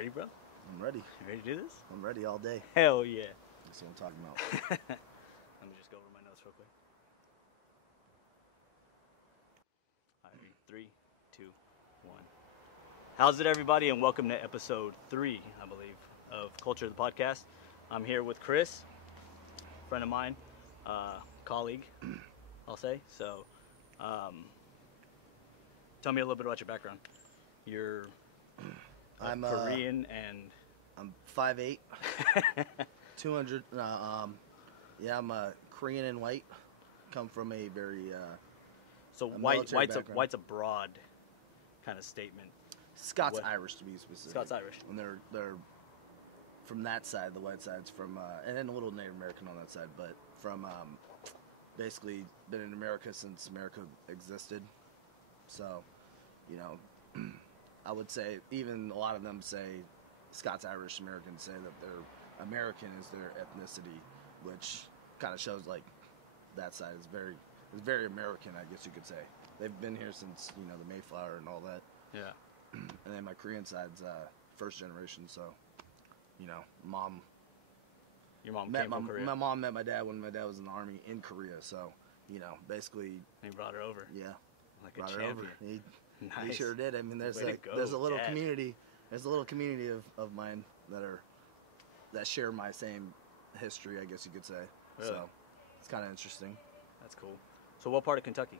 ready, bro? I'm ready. You ready to do this? I'm ready all day. Hell yeah. That's what I'm talking about. Let me just go over my notes real quick. All right, 3, 2, 1. How's it, everybody? And welcome to episode 3, I believe, of Culture of the Podcast. I'm here with Chris, friend of mine, colleague, I'll say. So, tell me a little bit about your background. You're I'm Korean and... I'm 5'8", 200. Yeah, I'm Korean and white. Come from a very so a white's background. white's a broad kind of statement. Scots-Irish to be specific. Scots-Irish. And they're from that side. The white side's from and then a little Native American on that side, but from basically been in America since America existed. So, you know, I would say even a lot of them say Scots-Irish Americans say that they're American is their ethnicity, which kind of shows like that side is very American, I guess you could say. They've been here since, you know, the Mayflower and all that. Yeah. And then my Korean side's first generation, so, you know, Your mom came from Korea? My mom met my dad when my dad was in the army in Korea, so, you know, basically. He brought her over. Yeah. Like a champion. He Nice. sure did. I mean, there's Way to a go, little Dad. community. There's a little community of mine that share my same history, I guess you could say. Really? So it's kind of interesting. That's cool. So what part of Kentucky?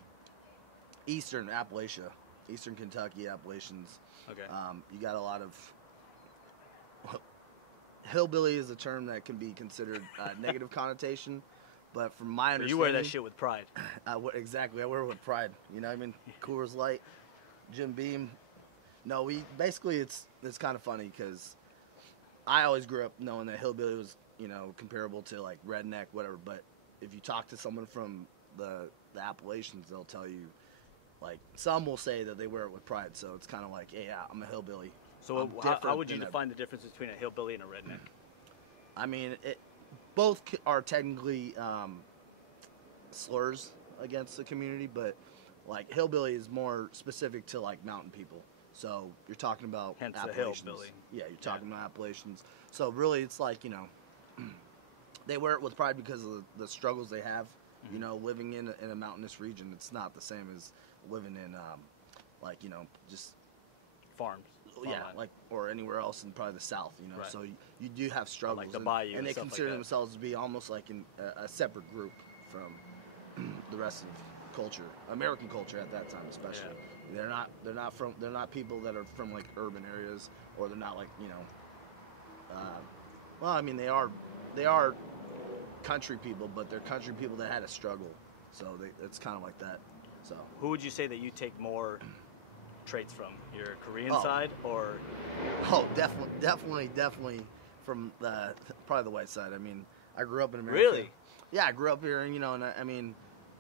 Eastern Appalachia, Eastern Kentucky, Appalachians. Okay. You got a lot of hillbilly is a term that can be considered negative connotation, but from my understanding, You wear that shit with pride. Exactly, I wear it with pride. You know what I mean? Coors Light, Jim Beam. No, it's kind of funny because I always grew up knowing that hillbilly was, you know, comparable to like redneck, whatever. But if you talk to someone from the Appalachians, they'll tell you, like, some will say that they wear it with pride. So it's kind of like, hey, yeah, I'm a hillbilly. So how would you define the difference between a hillbilly and a redneck? I mean, both are technically slurs against the community, but like hillbilly is more specific to like mountain people. So you're talking about Hence Appalachians. the hillbilly. Yeah, you're talking about Appalachians. So really, it's like, you know, they wear it with pride because of the struggles they have. Mm-hmm. You know, living in a mountainous region, it's not the same as living in like, you know, just Farms. yeah, like, or anywhere else in probably the South, you know. Right. So you do have struggles, like the bayou and they stuff consider like that. themselves to be almost like a separate group from the rest of culture, American culture at that time, especially. Yeah. They're not people that are from like urban areas, or they're not like, you know. Well, I mean, they are country people, but they're country people that had a struggle. So it's kind of like that. So Who would you say that you take more traits from? Your Korean side or? Oh, definitely from probably the white side. I mean, I grew up in America. Really? Yeah, I grew up here, and you know, and I mean,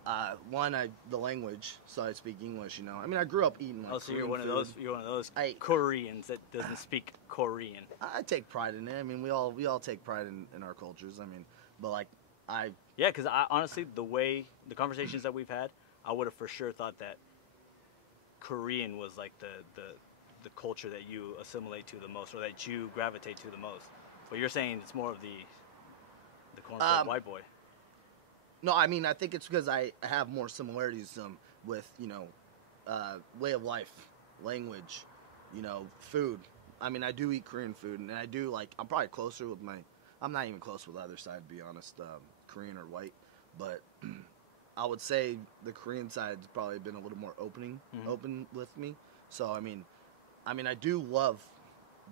the language, so I speak English. You know, I mean, I grew up eating like. Oh, so Korean you're one food. of those. You're one of those Koreans that doesn't speak Korean. I take pride in it. I mean, we all take pride in our cultures. I mean, but like Yeah, because honestly, the conversations that we've had, I would have for sure thought that Korean was like the culture that you assimilate to the most, or that you gravitate to the most. But you're saying it's more of the quote-unquote white boy. No, I mean, I think it's because I have more similarities with, you know, way of life, language, you know, food. I mean, I do eat Korean food, and I do, like, I'm probably closer with I'm not even close with either side, to be honest, Korean or white. But I would say the Korean side's probably been a little more open with me. So, I mean, I do love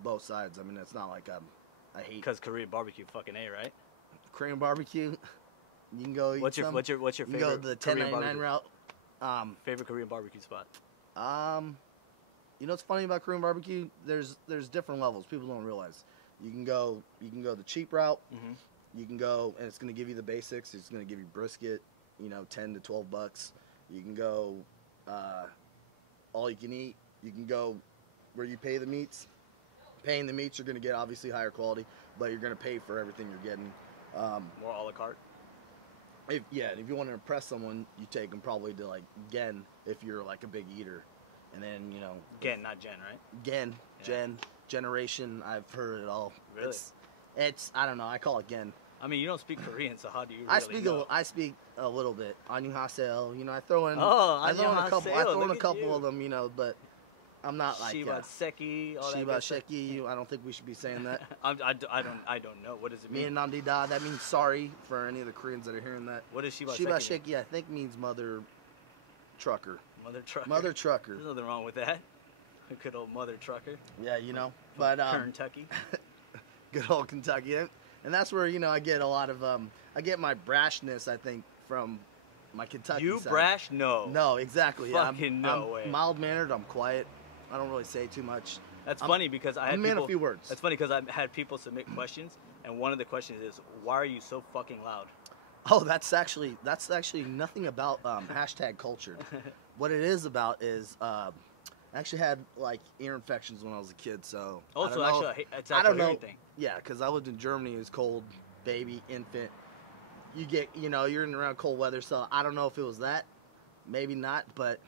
both sides. I mean, it's not like I hate. Because Korean barbecue, fucking A, right? Korean barbecue. You can go eat What's your favorite? You can go the Korean 1099 barbecue? route. Favorite Korean barbecue spot? You know what's funny about Korean barbecue? There's different levels. People don't realize. You can go the cheap route. Mm-hmm. You can go, and it's going to give you the basics. It's going to give you brisket, you know, $10 to $12. You can go all you can eat. You can go where you pay the meats. Paying the meats, you're going to get obviously higher quality, but you're going to pay for everything you're getting. More a la carte? If you want to impress someone, you take them probably to like Gen if you're like a big eater, and then, you know, Gen, not Jen, right? Gen, Yeah. Jen, generation. I've heard it all. Really? It's I don't know. I call it gen. I mean, you don't speak Korean, so how do you really know? I speak a little bit. Annyeong Haseyo. You know, I throw in a couple of them. You know, but I'm not like Shiba Seki. All Shiba that Sheki. I don't think we should be saying that. I don't know. What does it mean? Me and Namdi Da. That means sorry for any of the Koreans that are hearing that. What is Shiba Shiba Seki? Sheki, I think, means mother trucker. Mother trucker. Mother trucker. There's nothing wrong with that. A good old mother trucker. Yeah, you know. But Kentucky. Good old Kentucky. And that's where, you know, I get a lot of I get my brashness, I think, from my Kentucky You side. brash? No. No, exactly. Fucking I'm no way. Mild-mannered, I'm quiet. I don't really say too much. That's funny because I had I'm a man people, of few words. That's funny because I had people submit questions, and one of the questions is, "Why are you so fucking loud?" Oh, that's actually nothing about hashtag culture. What it is about is I actually had like ear infections when I was a kid, so Also, it's I don't know. everything. Yeah, because I lived in Germany. It was cold, baby, infant. You get, you know, you're in around cold weather, so I don't know if it was that. Maybe not, but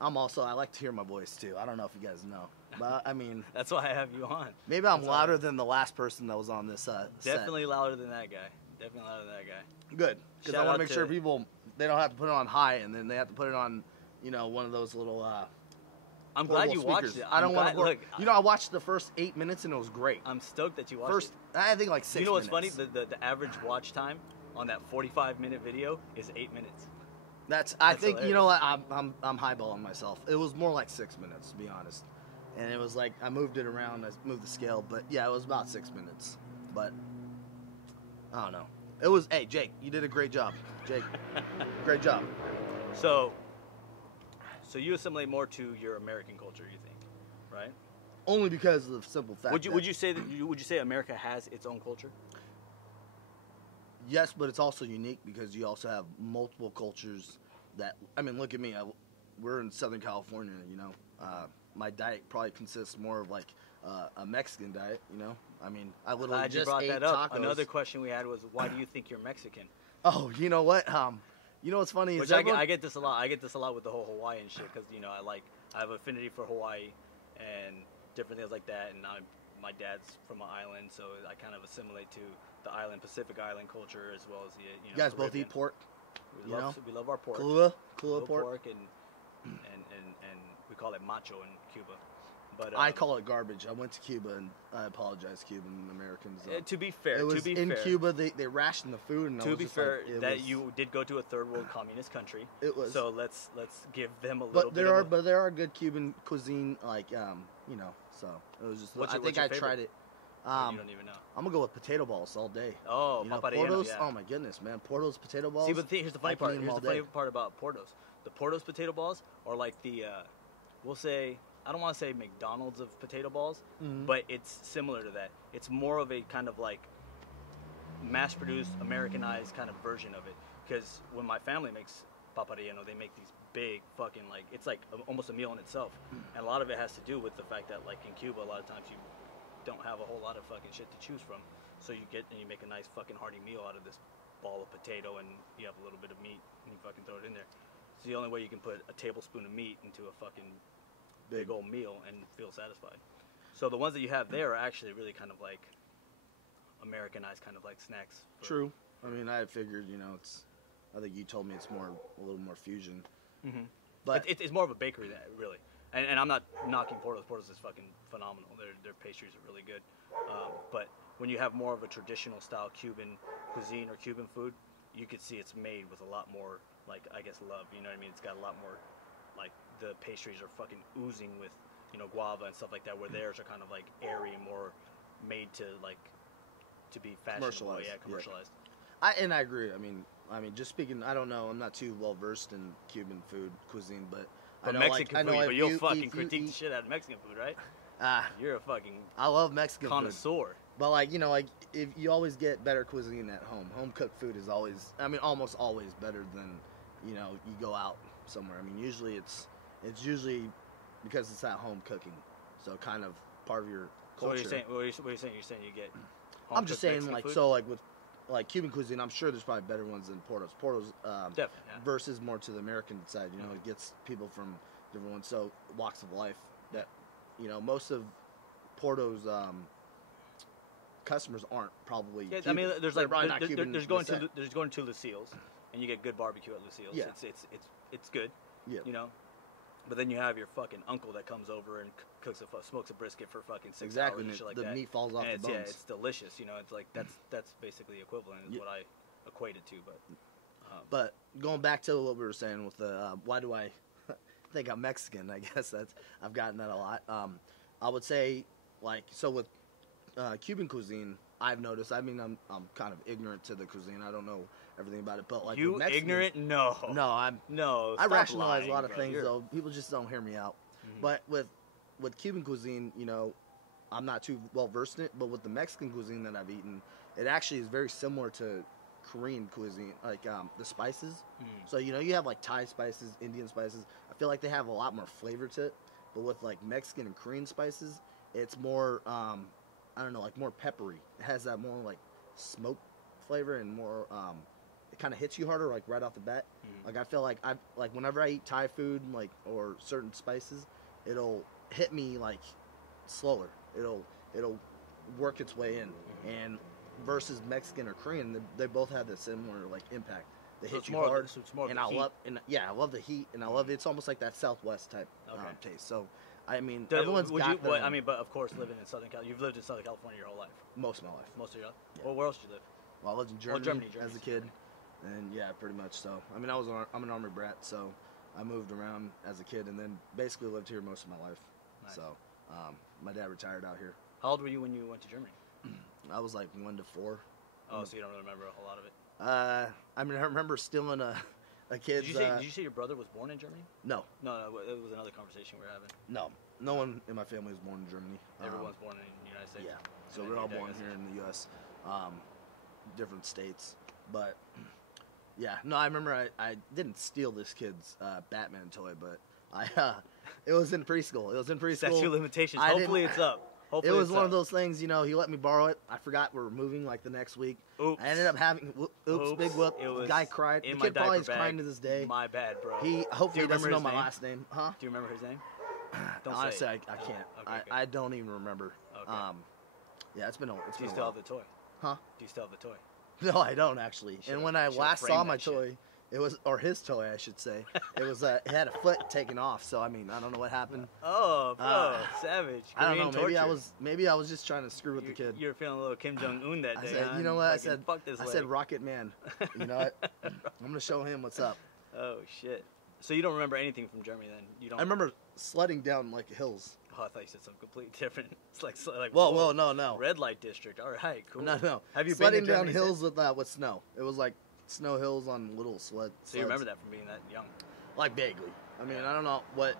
I like to hear my voice too. I don't know if you guys know, but I mean, That's why I have you on. maybe I'm louder than the last person that was on this Definitely set. louder than that guy. Definitely louder than that guy. Good, because I Shout want out to make sure people they don't have to put it on high, and then they have to put it on, you know, one of those little. I'm glad you portable watched speakers. it. I don't want to work. Look, You know, I watched the first 8 minutes and it was great. I'm stoked that you watched it. I think like 6 minutes. You know what's funny? The average watch time on that 45-minute video is 8 minutes. I think hilarious. You know what? I'm highballing myself. It was more like 6 minutes, to be honest. And it was like I moved it around. I moved the scale, but yeah, it was about 6 minutes. But I don't know. It was. Hey, Jake, you did a great job. Jake, great job. So you assimilate more to your American culture, you think, right? Only because of the simple fact. Would you say America has its own culture? Yes, but it's also unique because you also have multiple cultures that, I mean, look at me. We're in Southern California, you know. My diet probably consists more of like a Mexican diet, you know. I mean, I literally Glad you just brought ate that up. tacos. Another question we had was, why do you think you're Mexican? Oh, you know what? You know what's funny? Which I get this a lot. I get this a lot with the whole Hawaiian shit because, you know, I have affinity for Hawaii and different things like that. And my dad's from an island, so I kind of assimilate to the island, Pacific Island culture as well as the, you know. You guys both Caribbean. eat pork? We love our pork. Kula pork. And we call it macho in Cuba. But I call it garbage. I went to Cuba, and I apologize, Cuban Americans. To be fair, in Cuba, they rationed the food. And to be fair, you did go to a third world communist country. It was. So let's give them a little bit. But there are good Cuban cuisine, like you know. So it was just. I think I tried it. You don't even know. I'm gonna go with potato balls all day. Oh, you know, paparino, Portos. yeah. Oh my goodness, man, Portos potato balls. See, but here's the funny part. Here's the funny part about Portos. The Portos potato balls are like the, we'll say, I don't want to say McDonald's of potato balls, but it's similar to that. It's more of a kind of like mass-produced, Americanized kind of version of it. Because when my family makes paparino, they make these big fucking, like, it's like almost a meal in itself. And a lot of it has to do with the fact that, like, in Cuba, a lot of times you don't have a whole lot of fucking shit to choose from. So you make a nice fucking hearty meal out of this ball of potato, and you have a little bit of meat, and you fucking throw it in there. It's the only way you can put a tablespoon of meat into a fucking big old meal and feel satisfied. So the ones that you have there are actually really kind of like Americanized, kind of like snacks. True. I mean, I figured, you know, I think you told me it's a little more fusion. Mm-hmm. But it's more of a bakery, really. And I'm not knocking Portos. Portos is fucking phenomenal. Their pastries are really good. But when you have more of a traditional style Cuban cuisine or Cuban food, you could see it's made with a lot more, like, I guess, love. You know what I mean? It's got a lot more, like, the pastries are fucking oozing with, you know, guava and stuff like that, where theirs are kind of like airy, more made to be fashionable. Commercialized. Yeah. I agree. I mean, just speaking, I don't know. I'm not too well versed in Cuban cuisine, but I know Mexican food. But you'll fucking critique the shit out of Mexican food, right? You're a fucking I love Mexican connoisseur. Food. But like, you know, like if you always get better cuisine at home. Home cooked food is always, I mean, almost always better than, you know, you go out somewhere. I mean, usually it's usually because it's at home cooking, so kind of part of your culture. So what are you saying? What are you saying? You're saying you get. I'm just saying, Mexican like, food? so like with like Cuban cuisine, I'm sure there's probably better ones than Portos. Portos versus more to the American side. You know, it gets people from different ones, so walks of life. That, you know, most of Porto's customers aren't probably. Yeah, Cuban. I mean, there's They're like probably not Cuban there's going to Lucille's, and you get good barbecue at Lucille's. Yeah. It's good. Yeah. You know, but then you have your fucking uncle that comes over and smokes a brisket for fucking 6 hours and shit like the that. meat falls off and the bones. Yeah, it's delicious. You know, it's like that's basically equivalent is what I equated to. But going back to what we were saying with the why do I think I'm Mexican? I guess I've gotten that a lot. I would say with Cuban cuisine, I've noticed. I mean, I'm kind of ignorant to the cuisine. I don't know everything about it. But like you with ignorant? No. No. I rationalize a lot of things You're... though. People just don't hear me out. Mm-hmm. But with Cuban cuisine, you know, I'm not too well versed in it. But with the Mexican cuisine that I've eaten, it actually is very similar to Korean cuisine, like the spices. So you know, you have like Thai spices, Indian spices. I feel like they have a lot more flavor to it. But with like Mexican and Korean spices, it's more I don't know, like more peppery. It has that more like smoke flavor and more it kind of hits you harder like right off the bat. Like I feel like whenever I eat Thai food like or certain spices, it'll hit me like slower. It'll work its way in. And versus Mexican or Korean, they both have the similar like impact. They hit you hard, and I love the heat, and I love it's almost like that Southwest type taste. So, I mean, everyone's got I mean, but of course, living in Southern California, you've lived in Southern California your whole life. Most of my life. Most of your life. Yeah. Well, where else did you live? Well, I lived in Germany as a kid, and yeah, pretty much. So, I mean, I'm an Army brat, so I moved around as a kid, and then basically lived here most of my life. Nice. So, my dad retired out here. How old were you when you went to Germany? I was like 1 to 4. Oh, so you don't really remember a lot of it? I mean, I remember stealing a kid's... Did you say your brother was born in Germany? No. No, it was another conversation we were having. No one in my family was born in Germany. Everyone's born in the United States? Yeah. So we're all born here in the U.S., different states. But, yeah. No, I remember I didn't steal this kid's Batman toy, but it was in preschool. Statute of limitations. Hopefully it's up. It was one of those things, you know, he let me borrow it. I forgot we were moving like the next week. Oops. I ended up having, big whoop. The guy cried. The kid probably is crying to this day. My bad, bro. He hopefully doesn't know my last name. Huh? Do you remember his name? Honestly, I can't. Okay, I don't even remember. Okay. Yeah, it's been a while. Do you still have the toy? Huh? Do you still have the toy? No, I don't actually. And when I last saw my toy, it was, or his toy, I should say. It was, it had a foot taken off. So I mean, I don't know what happened. Oh, bro, savage. I don't know. Maybe I was just trying to screw with the kid. You were feeling a little Kim Jong Un that day. I said, huh? you know what? I said, fuck this I said, Rocket Man. You know what? I'm gonna show him what's up. Oh shit. So you don't remember anything from Germany then? You don't. I remember sledding down like hills. Oh, I thought you said something completely different. It's like whoa, no. Red light district. All right, cool. No. Have you sledding been to down Germany hills with snow? It was like snow hills on little sleds. So you remember that from being that young? Like vaguely. I mean, I don't know what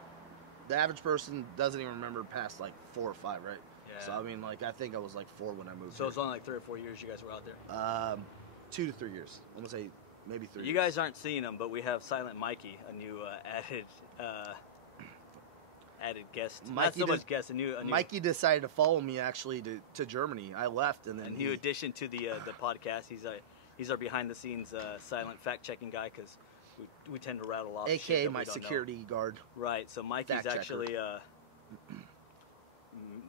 the average person doesn't even remember past like 4 or 5, right? Yeah. So I mean, like I think I was like 4 when I moved. So it's only like 3 or 4 years you guys were out there. 2 to 3 years. I'm gonna say maybe 3. You guys aren't seeing him, but we have Silent Mikey, a new added guest. Not so much guest, a new. Mikey decided to follow me actually to Germany. I left and then a new addition to the podcast. He's our behind the scenes silent fact checking guy because we tend to rattle off. AKA my security guard. Right. So Mikey's actually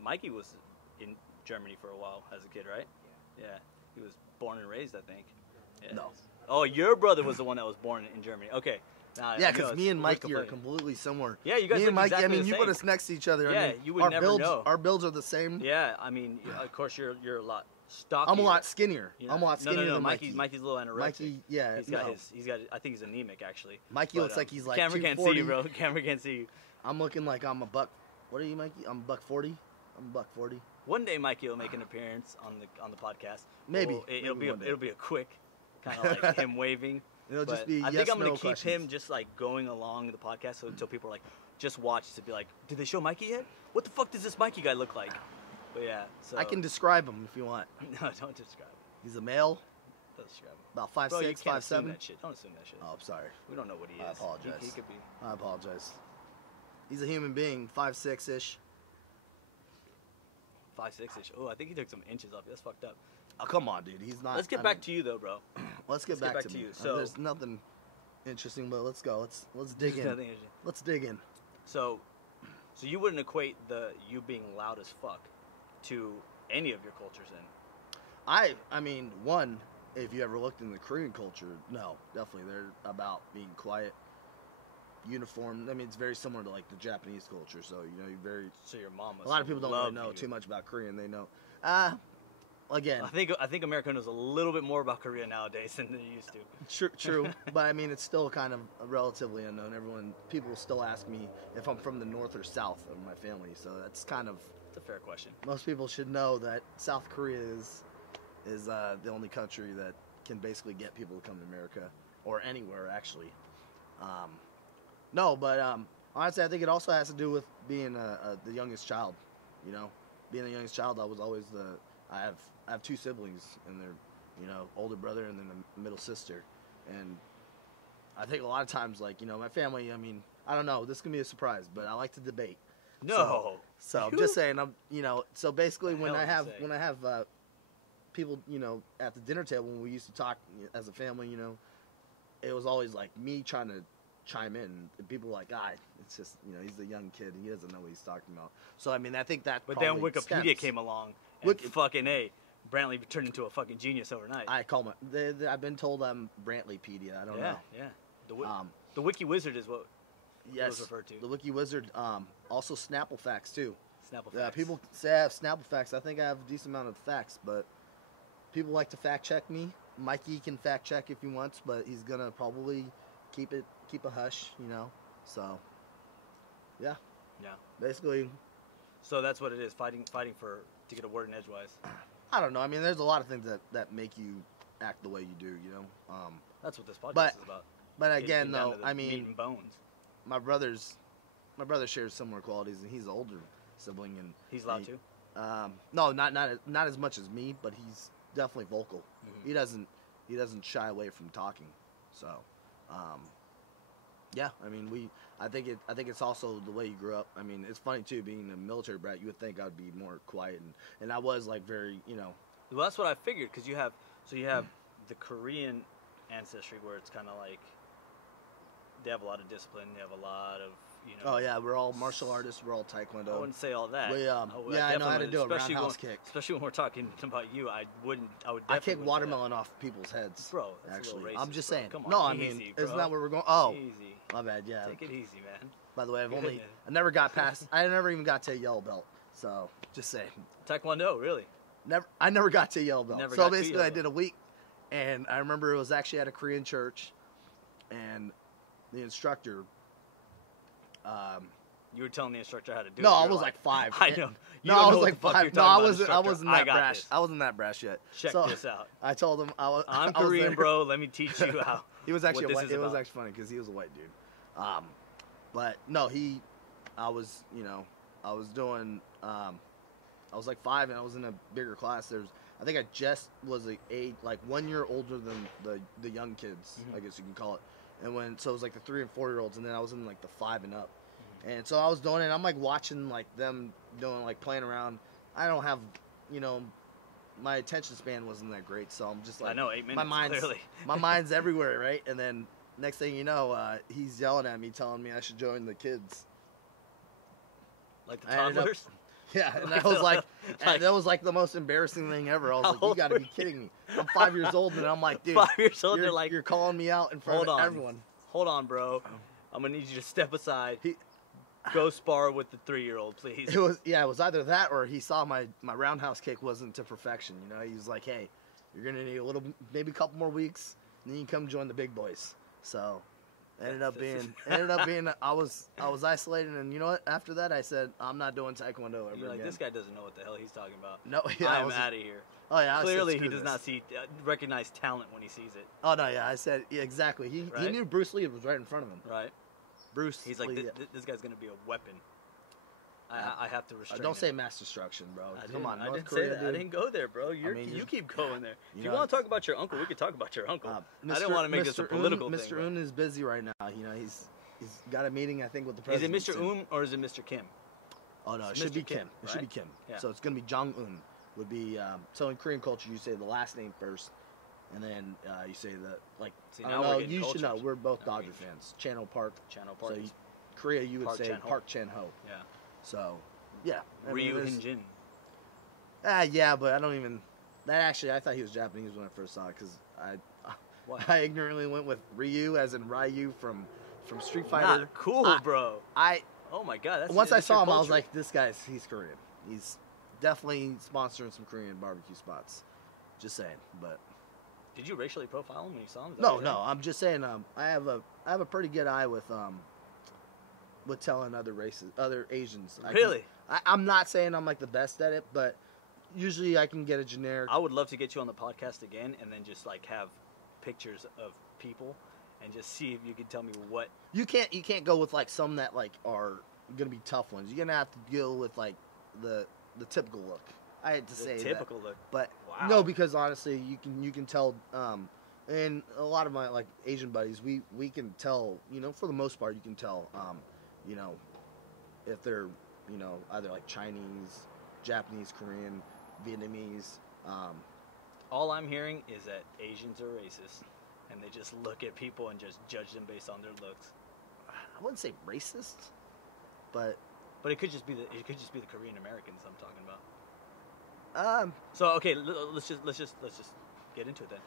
Mikey was in Germany for a while as a kid, right? Yeah. He was born and raised, I think. Yeah. No. Oh, your brother was the one that was born in Germany. Okay. Yeah, because me and Mikey are completely similar. Yeah, you guys me look and Mikey, exactly I mean, the you same. put us next to each other. Yeah, I mean, you would never know. Our builds are the same. Yeah, I mean, of course, you're a lot stockier. I'm a lot skinnier. Yeah. I'm a lot skinnier than Mikey. Mikey's a little anorexic. Mikey, yeah. He's got I think he's anemic, actually. Mikey looks like he's like camera can't see you, bro. Camera can't see you. I'm looking like I'm a buck. What are you, Mikey? I'm a $140. I'm a $140. One day, Mikey will make an appearance on the podcast. Maybe. Well, it'll be a quick, kind of like him waving. It'll just be I think I'm gonna keep questions. him just like going along the podcast until people are like, just watch to be like, did they show Mikey yet? What the fuck does this Mikey guy look like? But yeah, so I can describe him if you want. No, don't describe him. He's a male. Don't describe him. About Bro, 5'6", you can't assume 5'7". that shit. Don't assume that shit. Oh, I'm sorry. We don't know what he is. I apologize. He could be. I apologize. He's a human being, 5'6"-ish. 5'6"-ish. Oh, I think he took some inches off. That's fucked up. Oh, come on, dude. He's not. Let's get back to you, though, bro. Let's get back to you. me. So there's nothing interesting, but let's go. Let's dig in. Let's dig in. So you wouldn't equate you being loud as fuck to any of your cultures in? I mean, one, if you ever looked in the Korean culture, no, definitely they're about being quiet, uniform. I mean, it's very similar to like the Japanese culture. So you're very. So your mom must A lot of people don't really know you. too much about Korean. They know. Again, I think America knows a little bit more about Korea nowadays than they used to. True, but I mean, it's still kind of relatively unknown. People still ask me if I'm from the north or south of my family. So that's kind of. It's a fair question. Most people should know that South Korea is the only country that can basically get people to come to America or anywhere actually. No, but honestly, I think it also has to do with being the youngest child. Being the youngest child, I was always I have two siblings, and they're older brother and then a middle sister, and I think a lot of times my family. I mean, I don't know. This can be a surprise, but I like to debate. No. So I'm just saying. So basically, when I have people, at the dinner table when we used to talk as a family, it was always like me trying to chime in, and people were like, it's just, he's a young kid, he doesn't know what he's talking about. So, I mean, I think that But then Wikipedia came along, and Brantley turned into a fucking genius overnight. I've been told I'm Brantleypedia, I don't know. Yeah. The Wiki Wizard is what it was referred to. The Wiki Wizard, also Snapple Facts, too. Snapple Facts. Yeah, people say I have Snapple Facts. I think I have a decent amount of facts, but people like to fact check me. Mikey can fact check if he wants, but he's gonna probably keep a hush, So, yeah. Yeah. Basically. So that's what it is. Fighting to get a word in edgewise. I don't know. I mean, there's a lot of things that make you act the way you do. That's what this podcast is about. But again, though, I meat mean, and bones. My brother shares similar qualities, and he's the older sibling, and he's loud too. No, not as much as me, but he's definitely vocal. Mm-hmm. He doesn't shy away from talking. So, yeah. I mean, I think it's also the way you grew up. I mean, it's funny too, being a military brat. You would think I would be more quiet, and I was like very, Well, that's what I figured, because you have the Korean ancestry where it's kind of like they have a lot of discipline. They have a lot of Oh yeah, we're all martial artists. We're all taekwondo. I wouldn't say all that. I know how to do a roundhouse kick. Especially when we're talking about you, I would. I kick watermelon off people's heads, bro. Actually, racist, I'm just bro. saying. Come on, no, I easy, mean, bro. isn't that where we're going? Oh, easy. My bad. Yeah. Take it easy, man. By the way, I never got past. I never even got to yellow belt. So just saying. Taekwondo, really? I never got to yellow belt. So basically, I belt. did a week, and I remember it was actually at a Korean church, and the instructor. You were telling the instructor how to do it. No, I was like 5. I know. I was like 5. No, I wasn't that brash. This. I wasn't that brash yet. Check this out. I told him I'm Korean, bro. Let me teach you how. He was actually white. It was actually funny because he was a white dude. But no, I was doing. I was like 5, and I was in a bigger class. I think I just was like 1 year older than the young kids, I guess you can call it. And so it was like the 3 and 4 year olds, and then I was in like the 5 and up. And so I was doing it, and I'm like watching like them doing, like playing around. I don't have, my attention span wasn't that great, so I'm just like, I know, 8 minutes, clearly. My mind's everywhere, right? And then next thing you know, he's yelling at me, telling me I should join the kids. Like the toddlers? Yeah, and that was like the most embarrassing thing ever. I was like, you got to be kidding me. I'm 5 years old, and I'm like, dude, 5 years old, they're like, you're calling me out in front of everyone. Hold on, bro. I'm gonna need you to step aside. Go spar with the 3-year-old, please. It was either that or he saw my roundhouse kick wasn't to perfection. He was like, hey, you're gonna need maybe a couple more weeks, and then you can come join the big boys. So, ended up being I was isolated, and you know what? After that, I said I'm not doing taekwondo ever again. This guy doesn't know what the hell he's talking about. No, yeah, I'm out of here. Oh yeah, clearly he does not recognize talent when he sees it. Oh no, yeah, I said exactly. He knew Bruce Lee was right in front of him. Right. Bruce. He's like, this guy's gonna be a weapon. I have to restrain don't him. say mass destruction, bro. Come on, I didn't say that. I didn't go there, bro. You keep going there. If you want to talk about your uncle, we could talk about your uncle. I didn't want to make this a political thing. Mr. Un is busy right now. He's got a meeting, I think, with the president. Is it Mr. Un or is it Mr. Kim? Oh no, it should be Kim. It should be Kim. Yeah. So it's gonna be Jong Un. Would be so in Korean culture you say the last name first, and then you say See, now we're getting you cultures. should know we're both Dodger fans. Channel Park. So Korea, you would say Park Chan-ho. Yeah. So, yeah. Ryu Hyun-jin. Yeah, but I don't even. That actually, I thought he was Japanese when I first saw it because What? I ignorantly went with Ryu, as in Ryu from Street Fighter. Not cool, bro. Oh my god. Once I that's saw your him, I was culture. like, he's Korean. He's definitely sponsoring some Korean barbecue spots. Just saying, but Did you racially profile him when you saw him? Is that what no, you're saying? I'm just saying. I have a pretty good eye with telling other races, other Asians. Really? I'm not saying I'm like the best at it, but usually I can get a generic. I would love to get you on the podcast again and then just like have pictures of people and just see if you can tell me what. You can't go with like some that like are gonna be tough ones. You're gonna have to deal with like the typical look. I had to say typical that. look. But Wow. no, because honestly, you can tell. And a lot of my like Asian buddies, we can tell. For the most part, you can tell. If they're either like Chinese, Japanese, Korean, Vietnamese. All I'm hearing is that Asians are racist and they just look at people and just judge them based on their looks. I wouldn't say racist, but But it could just be the Korean Americans I'm talking about. So okay, let's just get into it then.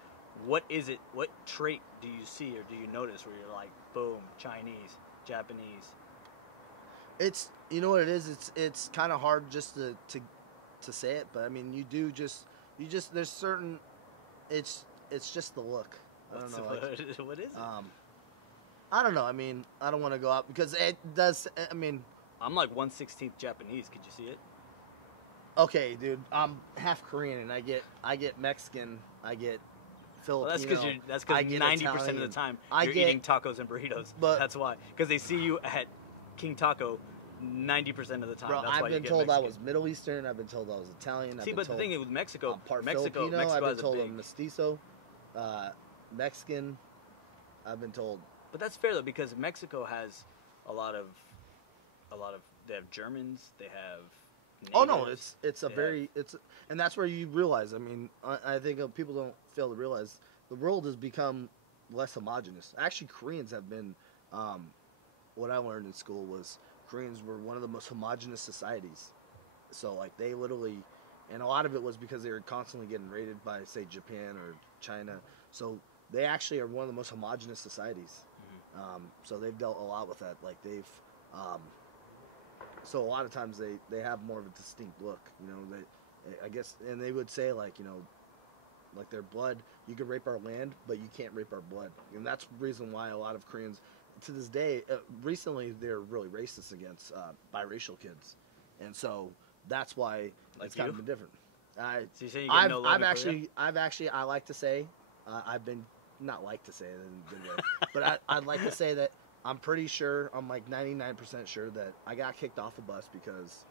What is it? What trait do you see or do you notice where you're like, boom, Chinese, Japanese? it's what it is. It's kind of hard just to say it, but I mean you just there's certain. It's just the look. I don't know. What is it? I don't know. I mean, I don't want to go out because it does. I mean, I'm like 1/16 Japanese. Could you see it? okay, dude. I'm half Korean and I get Mexican. I get Filipino. Well, that's because 90% of the time you're eating tacos and burritos. But that's why. Because they see you at King Taco 90% of the time. Bro, That's why I've you been get told Mexican. I was Middle Eastern. I've been told I was Italian. See, but the thing is with Mexico, I'm part Mexico Filipino. I've been has a told big. I'm mestizo, Mexican. I've been told. But that's fair though, because Mexico has a lot of. They have Germans. They have. Oh no, natives, and that's where you realize. I mean, I think people don't fail to realize the world has become less homogenous. Actually, Koreans have been. What I learned in school was Koreans were one of the most homogenous societies. So like they literally, and a lot of it was because they were constantly getting raided by say Japan or China. So they actually are one of the most homogenous societies. Mm-hmm. So they've dealt a lot with that. Like they've. So a lot of times they have more of a distinct look, I guess, and they would say like their blood, you can rape our land, but you can't rape our blood, and that's the reason why a lot of Koreans, to this day, recently they're really racist against biracial kids, and so that's why Like it's kind you? of been different. So you're saying you get no love in I've actually, I like to say, I've been not like to say it in a good way, but I'd like to say that. I'm pretty sure, I'm like 99% sure that I got kicked off a bus because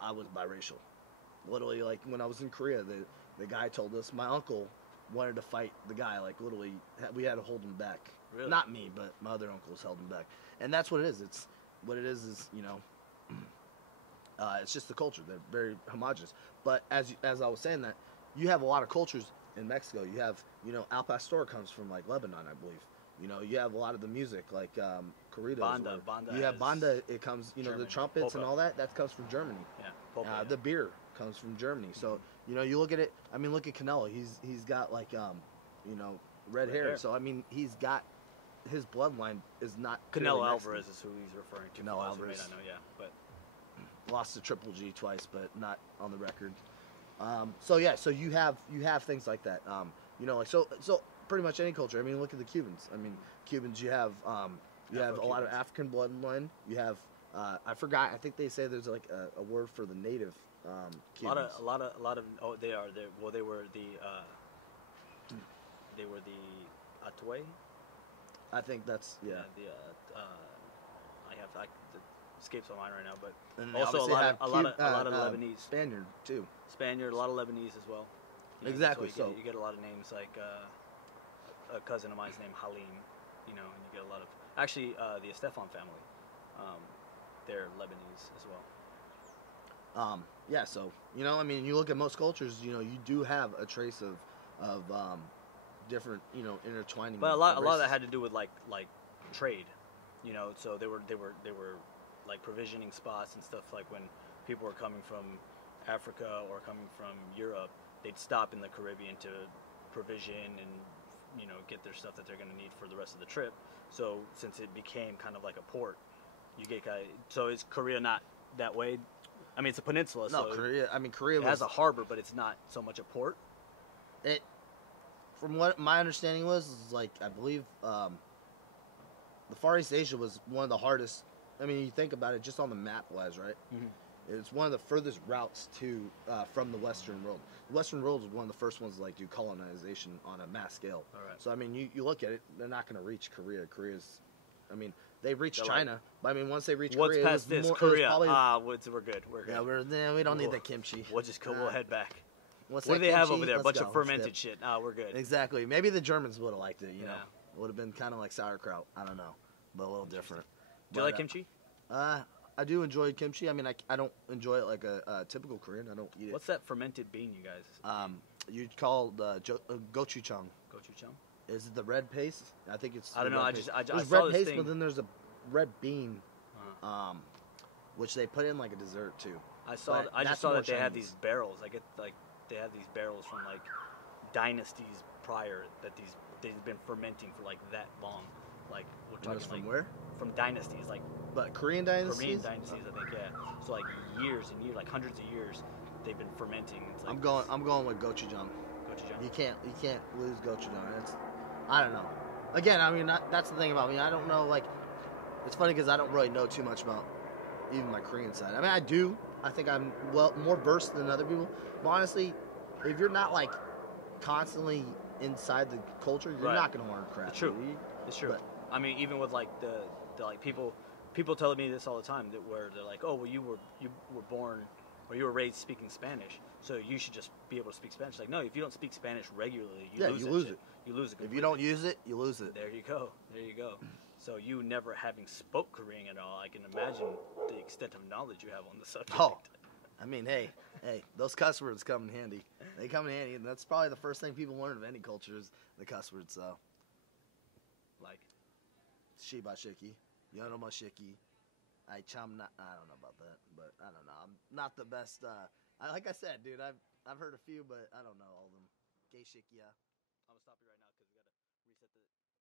I was biracial. Literally, like when I was in Korea, the guy told us my uncle wanted to fight the guy. Like literally, we had to hold him back. Really? Not me, but my other uncles held him back. And that's what it is. It's what it is it's just the culture. They're very homogenous. But as I was saying that, you have a lot of cultures in Mexico. You have, Al Pastor comes from like Lebanon, I believe. You have a lot of the music, like corridos. Banda You have is banda. It comes, the German. trumpets and Polka. all that. That comes from Germany. Yeah, Polka, yeah. The beer comes from Germany. So you look at it. I mean, look at Canelo. He's got like red hair. So I mean, he's got his bloodline is not Canelo clearly Alvarez is who he's referring to. Canelo For those who may Alvarez. not know, yeah, but lost to Triple G twice, but not on the record. So you have things like that. So pretty much any culture. I mean, look at the Cubans. I mean, Cubans. You have a lot of African bloodline. You have I forgot. I think they say there's like a word for the native Cubans. a lot of. Oh, they are. They were the. They were the Atue. I think that's The it escapes my mind right now, but And they also a obviously lot have of Lebanese. Spaniard too. Spaniard, a lot of Lebanese as well. Exactly, So you get a lot of names like a cousin of mine's named Halim, and you get a lot of actually the Estefan family. They're Lebanese as well. So I mean, you look at most cultures, you do have a trace of different, intertwining. But a lot of that races. had to do with like trade, So they were like provisioning spots and stuff like when people were coming from Africa or coming from Europe, they'd stop in the Caribbean to provision and get their stuff that they're going to need for the rest of the trip. So since it became kind of like a port, you get so is Korea not that way? I mean, it's a peninsula. No, so Korea. I mean, Korea has a harbor, but it's not so much a port. It, from what my understanding was, is like I believe the Far East Asia was one of the hardest. I mean, you think about it just on the map wise, right? Mm-hmm. It's one of the furthest routes to from the Western world. The Western world was one of the first ones to like do colonization on a mass scale. All right. So I mean, you look at it, they're not going to reach Korea. Korea's, I mean, they reached They're China, like, but I mean, once they reach what's Korea, past it was this? more, Korea. probably, We're good. We're good. Yeah, we don't need the kimchi. We'll just go. We'll head back. What's What do that they have kimchi? over there? A Let's bunch go. of fermented shit. We're good. Exactly. Maybe the Germans would have liked it. You know, Yeah. it would have been kind of like sauerkraut. I don't know, but a little different. Do you like kimchi? I do enjoy kimchi. I mean, I don't enjoy it like a typical Korean. I don't eat it. What's that fermented bean you guys? You'd call gochujang. Gochujang? Is it the red paste? I think it's. I don't know. I there's saw red this paste, thing. but then there's a red bean, Uh-huh. which they put in like a dessert too. I just But saw that's that they more had Chinese. these barrels. I get like they have these barrels from like dynasties prior that they've been fermenting for like that long. Like we're talking From like where? from dynasties, like But Korean dynasties. Korean dynasties, I think. Yeah. So like years and years, like hundreds of years, they've been fermenting. It's like I'm going with gochujang. gochujang. You can't lose gochujang. I don't know. Again, I mean that's the thing about me. I don't know. Like, it's funny because I don't really know too much about even my Korean side. I mean, I do. I think I'm more versed than other people. But honestly, if you're not like constantly inside the culture, you're Right. not gonna learn crap. It's true. dude. It's true. But- I mean, even with like the like people telling me this all the time where they're like, oh well, you were born or you were raised speaking Spanish, so you should just be able to speak Spanish. Like, no, if you don't speak Spanish regularly, you lose it. You lose it. If you don't use it, you lose it. There you go. There you go. So you never having spoke Korean at all, I can imagine the extent of knowledge you have on the subject. Oh, I mean, hey, those cuss words come in handy. They come in handy, and that's probably the first thing people learn of any culture is the cuss words. So, Like, shiba shiki, yonoma shiki, I don't know about that, but I don't know. I'm not the best. Like I said, dude, I've heard a few, but I don't know all of them. Gay shiki, yeah. I'm gonna stop you right now because we gotta reset the.